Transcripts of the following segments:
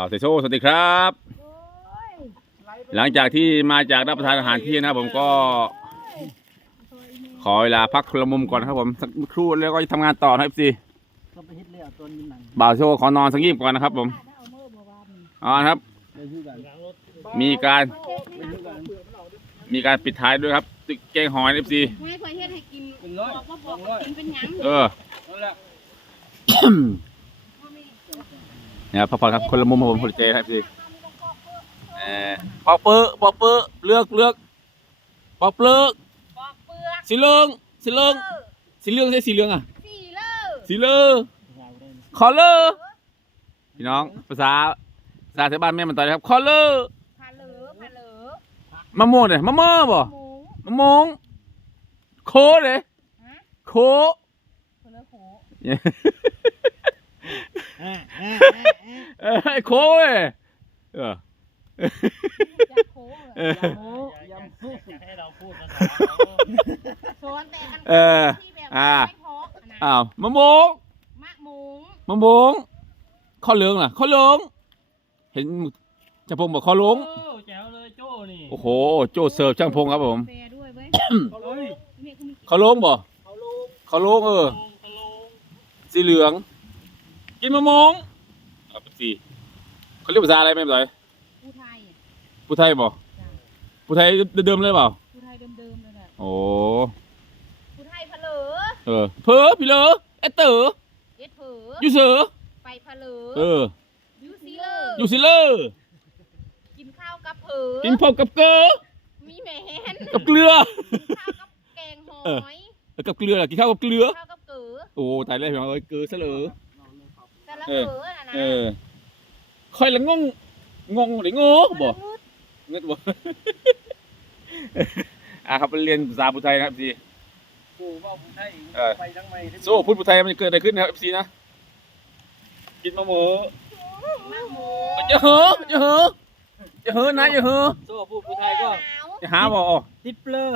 บ่าวเซโซสวัสดีครับ หลังจากที่มาจากรับประทานอาหารเที่ยงนะครับผมก็ ขอเวลาพักคนละมุมก่อนนะครับผมสักครู่แล้วก็จะทำงานต่อนะครับซีก็ไปเฮ็ดแล้วตอนนี้นั่นบ่าวโซขอนอนสักยีบก่อนนะครับ ผมเอาละครับ ไปคือกันมีการไปคือกันมีการปิดท้ายด้วยครับตึกแกงหอยเอฟซีไม่เคยเฮ็ดให้กินเป็นร้อยบอกว่าบอกว่ากินเป็นหยังเออนั่นแหละ เนี่ยพักผ่อนครับคนละมุมครับผมคนละเจครับพี่เออปอกเปอร์ปอกเปอร์เลือกเลือกปอกเปลือกปอกเปลือกสีเหลืองสีเหลืองสีเหลืองใช่สีเหลืองอะสี่เลิศสีเหลืองคอลเลอร์พี่น้องภาษาภาษาชาวบ้านแม่มันต่อยนะครับคอลเลอร์ผาเหลือผาเหลือมะม่วงเนี่ยมะม่วงบ่หมูมะม่วงโคเลยฮะโคผาเหลือโขอ่าอ่า เออไอ้โคเว้ยเออ อยากโขเออยำหมูยำหมูให้เราพูดภาษาสอนแต่กันเออที่แบบอ่า ไม่เพาะนะอ้าวมะม่วงมะมุงมะม่วงข้อเหลืองล่ะข้อเหลืองเห็นช่างพงบอกข้อเหลืองโอ้แจ๋วเลยโจ้นี่โอ้โหโจเสิร์ฟช่างพงครับผมแฟด้วยเว้ยเขาเลยเนี่ยกูมีข้อเหลืองบ่เขาลูกข้อเหลืองเออลงตะลงสีเหลือง กินมะม่วงอะเป็น สีเขาเรียกภาษาอะไรไม่เป็นไรผู้ไทยอะผู้ไทยบ่ผู้ไทยเดิมๆเลยเปล่าผู้ไทยเดิมๆเลยแหละโอ้ผู้ไทยผาเหลือเออเพอพี่เลอเอสเตอร์เอ็ดเผลอยูเสือไปผาเหลือเออยูซีเลอร์ยูซิเลอร์กินข้าวกับเผลอกินพร้อมกับเกลือมีแหมนกับเกลือ กินข้าวกับแกงหอยแล้วกับเกลือล่ะกินข้าวกับเกลือ ข้าวกับเก๋อโอ้ตายแล้วพี่น้องเอ้ยเกลือซะเลย แต่ละเอเก๋ออน่ะนะเออ ค่อยละงงงงหรืองงบ่เงิดบ่อะครับไปเรียนภาษาพุทไทยนะครับพี่กูว่าผู้ไทยเออไปทั้งไม่โซ่พูดพุทไทยมันเกิดอะไรขึ้นนะครับพี่นะกินมะหมูมะม่วงอย่าเหอะอย่าเหอะอย่าเหอะนะอย่าเหอะโซ่พูดผู้ไทยก็หนาวอย่าหาบ่อ๋อติดเปลือ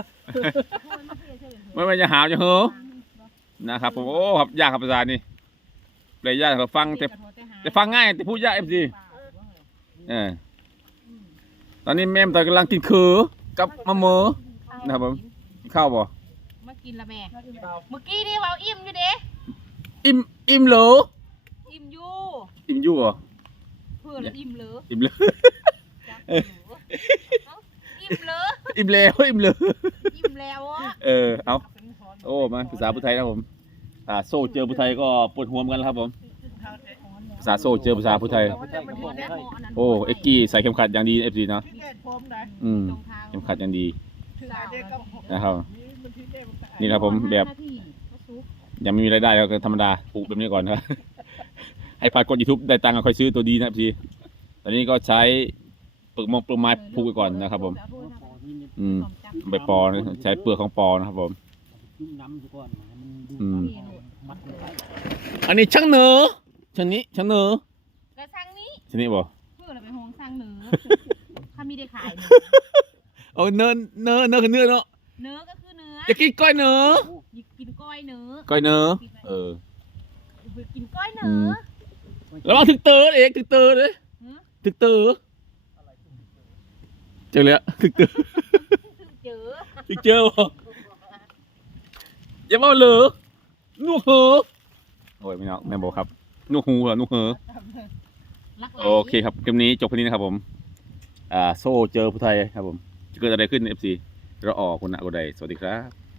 ไม่ไม่อย่าหาอย่าเหอะนะครับผมโอ้ครับยากครับภาษานี่เลยยากครับฟังแต่แต่ฟังง่ายแต่พูดยากเอฟซี เออตอนนี้แม่มตอนกำลังกินคือกับมะหมูนะครับผมกินข้าวบ่มากินละแม่เมื่อกี้นี่เว้าอิ่มอยู่เด้อิ่มอิ่มเหรออิ่มอยู่อิ่มอยู่บ่เพื่อนอิ่มเหลืออิ่มเลยจักเหลือเอ้าอิ่มเหลืออิ่มแล้วอิ่มเลยอิ่มแล้วอะเออเอาโอ้มาภาษาพุทไทยนะครับผมอ่าโซ่เจอพุทไทยก็ปวดหัวเหมือนกันแล้วครับผมภาษาโซ่เจอภาษาพุทไทยผู้ไทยก็บอกได้โอ้เอ็กกี้ใส่เข็มขัดอย่างดีเอฟซีเนาะพี่แกพร้อมได้อืมตรงทางเข็มขัดอย่างดีถึงไอเด็กก็นะครับมันที่แกมันนี่ครับผมแบบหน้าที่ก็ซุกยังไม่มีรายได้เราก็ธรรมดาปลูกแบบนี้ก่อนครับให้พากดยูทูบได้ตังค์ก็ค่อยซื้อตัวดีนะครับพี่ตอนนี้ก็ใช้ปึกมงปลูกไม้ปลูกไว้ก่อนนะครับ ผม อืมใบปอนะใช้เปลือกของปอนะครับผมจุ่มน้ำทุกคนมันดูอืมมัดลงไปอันนี้ช่างเหนือ ช่างนี้ช่างเหนือกระชังนี้ช่างนี้บ่เพื่อเราไปห้องสร้างเนื้อถ้ามีได้ขายเนื้อโอ้เนื้อเนื้อเนื้อคือเนื้อเนาะเนื้อก็คือเนื้อจะกินก้อยเนื้อหยิบกินก้อยเนื้อก้อยเนื้อเออกินก้อยอืเนื้มอแล้วมาถึงเตอเองถึงเตอเลยหือถึงเตอเจอแล้วถึงเตอเจอถึงเจอบ่อย่ามาเลยนูเหอโอ้ยไม่เอาแม่บอกครับ นูหูเหรอนูเหอรักไหลโอเคครับคลิปนี้จบแค่นี้นะครับผม อ่าโซ่เจอผู้ไทยครับผมจะเกิดอะไรขึ้นเอฟซีเราออกคุณนะกุไดสวัสดีครับ